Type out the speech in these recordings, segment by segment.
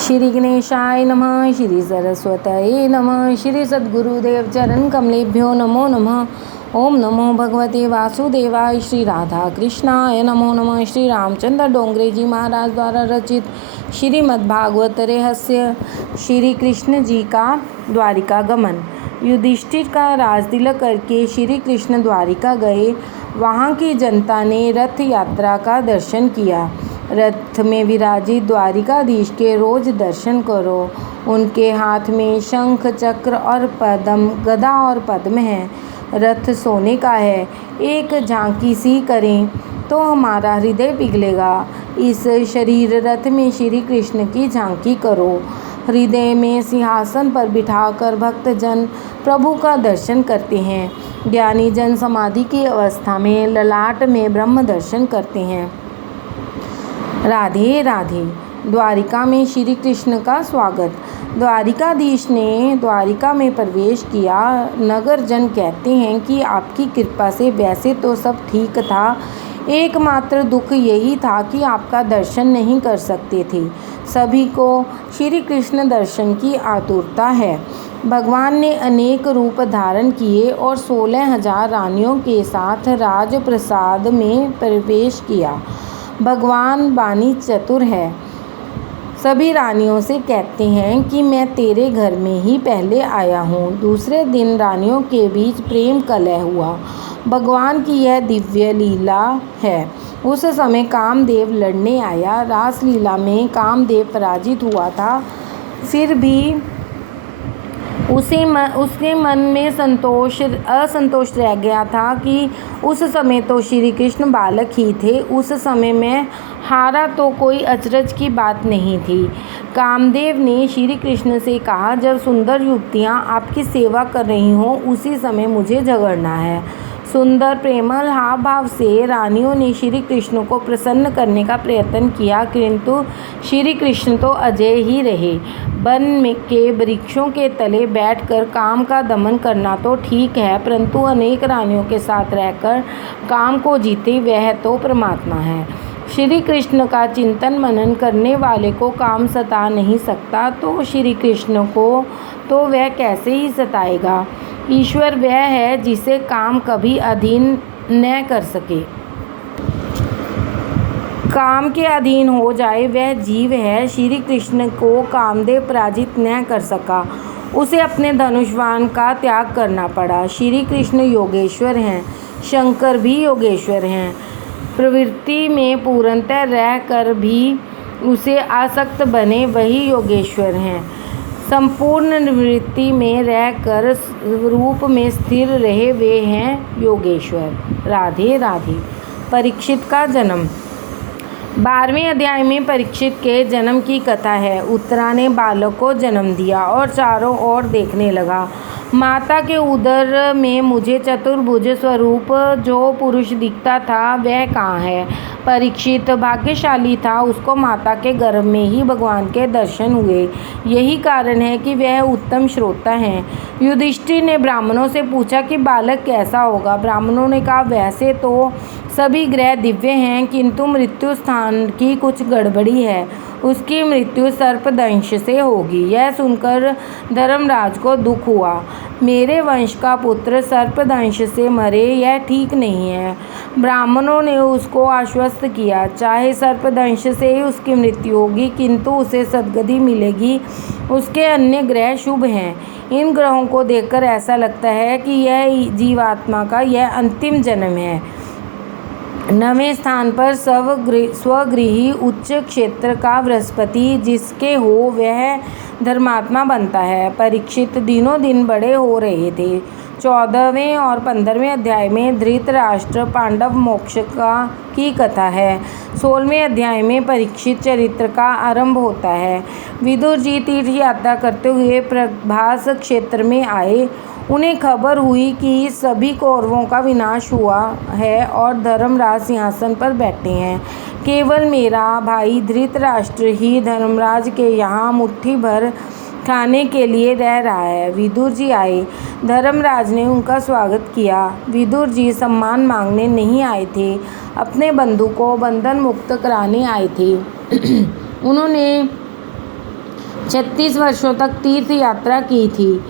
श्री गणेशाय नमः। श्री सरस्वतये नमः। श्री सद्गुरुदेव चरण कमलेभ्यो नमो नमः। ओम नमो भगवते वासुदेवाय। श्री राधा कृष्णाय नमो नमः। श्री रामचंद्र डोंगरे जी महाराज द्वारा रचित श्रीमद्भागवत रहस्य। श्री कृष्ण जी का द्वारिका गमन। युधिष्ठिर का राजतिलक करके श्री कृष्ण द्वारिका गए। वहाँ की जनता ने रथ यात्रा का दर्शन किया। रथ में विराजित द्वारिकाधीश के रोज दर्शन करो। उनके हाथ में शंख चक्र और पद्म, गदा और पद्म है। रथ सोने का है। एक झांकी सी करें तो हमारा हृदय पिघलेगा। इस शरीर रथ में श्री कृष्ण की झांकी करो। हृदय में सिंहासन पर बिठाकर भक्तजन प्रभु का दर्शन करते हैं। ज्ञानी जन समाधि की अवस्था में ललाट में ब्रह्म दर्शन करते हैं। राधे राधे। द्वारिका में श्री कृष्ण का स्वागत। द्वारिकाधीश ने द्वारिका में प्रवेश किया। नगर जन कहते हैं कि आपकी कृपा से वैसे तो सब ठीक था, एकमात्र दुख यही था कि आपका दर्शन नहीं कर सकते थे। सभी को श्री कृष्ण दर्शन की आतुरता है। भगवान ने अनेक रूप धारण किए और 16,000 रानियों के साथ राजप्रसाद में प्रवेश किया। भगवान बानी चतुर है। सभी रानियों से कहते हैं कि मैं तेरे घर में ही पहले आया हूँ। दूसरे दिन रानियों के बीच प्रेम कलह हुआ। भगवान की यह दिव्य लीला है। उस समय कामदेव लड़ने आया। रासलीला में कामदेव पराजित हुआ था। फिर भी उसके मन में असंतोष रह गया था कि उस समय तो श्री कृष्ण बालक ही थे। उस समय में हारा तो कोई अचरज की बात नहीं थी। कामदेव ने श्री कृष्ण से कहा, जब सुंदर युवतियाँ आपकी सेवा कर रही हों उसी समय मुझे झगड़ना है। सुंदर प्रेमल हाव भाव से रानियों ने श्री कृष्ण को प्रसन्न करने का प्रयत्न किया, किंतु श्री कृष्ण तो अजय ही रहे। वन में के वृक्षों के तले बैठकर काम का दमन करना तो ठीक है, परंतु अनेक रानियों के साथ रहकर काम को जीते वह तो परमात्मा है। श्री कृष्ण का चिंतन मनन करने वाले को काम सता नहीं सकता, तो श्री कृष्ण को तो वह कैसे ही सताएगा। ईश्वर वह है जिसे काम कभी अधीन न कर सके। काम के अधीन हो जाए वह जीव है। श्री कृष्ण को कामदेव पराजित न कर सका। उसे अपने धनुष्वान का त्याग करना पड़ा। श्री कृष्ण योगेश्वर हैं। शंकर भी योगेश्वर हैं। प्रवृत्ति में पूर्णतः रह कर भी उसे आसक्त बने वही योगेश्वर हैं। संपूर्ण निवृत्ति में रहकर रूप में स्थिर रहे वे हैं योगेश्वर। राधे राधे। परीक्षित का जन्म। 12वें अध्याय में परीक्षित के जन्म की कथा है। उत्तरा ने बालक को जन्म दिया और चारों ओर देखने लगा। माता के उदर में मुझे चतुर्भुज स्वरूप जो पुरुष दिखता था वह कहाँ है। परीक्षित भाग्यशाली था, उसको माता के गर्भ में ही भगवान के दर्शन हुए। यही कारण है कि वह उत्तम श्रोता हैं। युधिष्ठिर ने ब्राह्मणों से पूछा कि बालक कैसा होगा। ब्राह्मणों ने कहा, वैसे तो सभी ग्रह दिव्य हैं, किंतु मृत्यु स्थान की कुछ गड़बड़ी है। उसकी मृत्यु सर्पदंश से होगी। यह सुनकर धर्मराज को दुख हुआ। मेरे वंश का पुत्र सर्पदंश से मरे, यह ठीक नहीं है। ब्राह्मणों ने उसको आश्वस्त किया, चाहे सर्पदंश से ही उसकी मृत्यु होगी, किंतु उसे सद्गति मिलेगी। उसके अन्य ग्रह शुभ हैं। इन ग्रहों को देखकर ऐसा लगता है कि यह जीवात्मा का यह अंतिम जन्म है। 9वें स्थान पर स्वगृही उच्च क्षेत्र का बृहस्पति जिसके हो वह धर्मात्मा बनता है। परीक्षित दिनों दिन बड़े हो रहे थे। 14वें और 15वें अध्याय में धृतराष्ट्र पांडव मोक्ष की कथा है। 16वें अध्याय में परीक्षित चरित्र का आरंभ होता है। विदुर जी तीर्थ यात्रा करते हुए प्रभास क्षेत्र में आए। उन्हें खबर हुई कि सभी कौरवों का विनाश हुआ है और धर्मराज सिंहासन पर बैठे हैं। केवल मेरा भाई धृतराष्ट्र ही धर्मराज के यहाँ मुट्ठी भर खाने के लिए रह रहा है। विदुर जी आए। धर्मराज ने उनका स्वागत किया। विदुर जी सम्मान मांगने नहीं आए थे, अपने बंधु को बंधन मुक्त कराने आए थे। उन्होंने 36 वर्षों तक तीर्थ यात्रा की थी।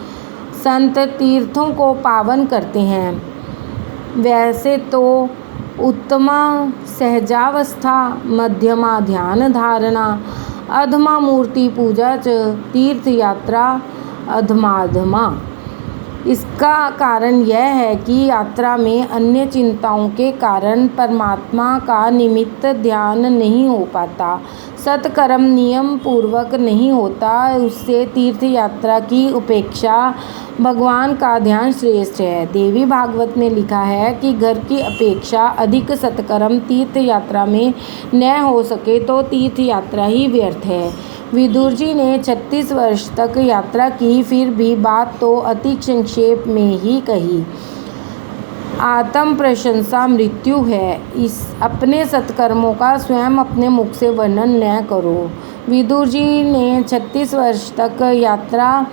संत तीर्थों को पावन करते हैं। वैसे तो उत्तमा सहजावस्था, मध्यमा ध्यान धारणा, अधमा मूर्ति पूजा च तीर्थ यात्रा अधमाधमा। इसका कारण यह है कि यात्रा में अन्य चिंताओं के कारण परमात्मा का निमित्त ध्यान नहीं हो पाता, सत्कर्म नियम पूर्वक नहीं होता। उससे तीर्थ यात्रा की उपेक्षा भगवान का ध्यान श्रेष्ठ है। देवी भागवत में लिखा है कि घर की अपेक्षा अधिक सत्कर्म तीर्थ यात्रा में न हो सके तो तीर्थ यात्रा ही व्यर्थ है। विदुर जी ने 36 वर्ष तक यात्रा की, फिर भी बात तो अति संक्षेप में ही कही। आत्म प्रशंसा मृत्यु है। इस अपने सत्कर्मों का स्वयं अपने मुख से वर्णन न करो। विदुर जी ने 36 वर्ष तक यात्रा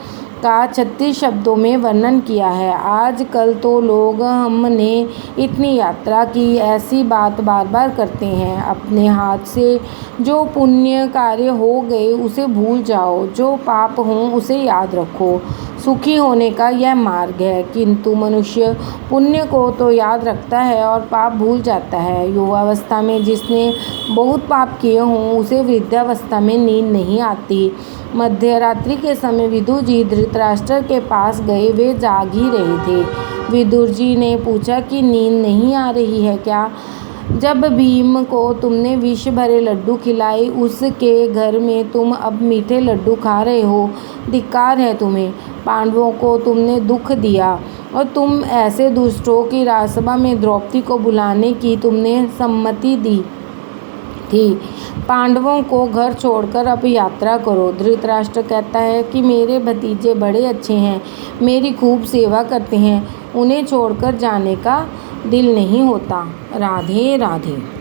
का 36 शब्दों में वर्णन किया है। आजकल तो लोग हमने इतनी यात्रा की ऐसी बात बार बार करते हैं। अपने हाथ से जो पुण्य कार्य हो गए उसे भूल जाओ, जो पाप हों उसे याद रखो। सुखी होने का यह मार्ग है। किंतु मनुष्य पुण्य को तो याद रखता है और पाप भूल जाता है। युवावस्था में जिसने बहुत पाप किए हों उसे वृद्धावस्था में नींद नहीं आती। मध्यरात्रि के समय विदुर जी धृतराष्ट्र के पास गए। वे जाग ही रहे थे। विदुर जी ने पूछा कि नींद नहीं आ रही है क्या? जब भीम को तुमने विष भरे लड्डू खिलाए, उसके घर में तुम अब मीठे लड्डू खा रहे हो। धिक्कार है तुम्हें। पांडवों को तुमने दुख दिया और तुम ऐसे दुष्ट हो कि राजसभा में द्रौपदी को बुलाने की तुमने सम्मति दी थी। पांडवों को घर छोड़कर अब यात्रा करो। धृतराष्ट्र कहता है कि मेरे भतीजे बड़े अच्छे हैं, मेरी खूब सेवा करते हैं, उन्हें छोड़कर जाने का दिल नहीं होता। राधे राधे।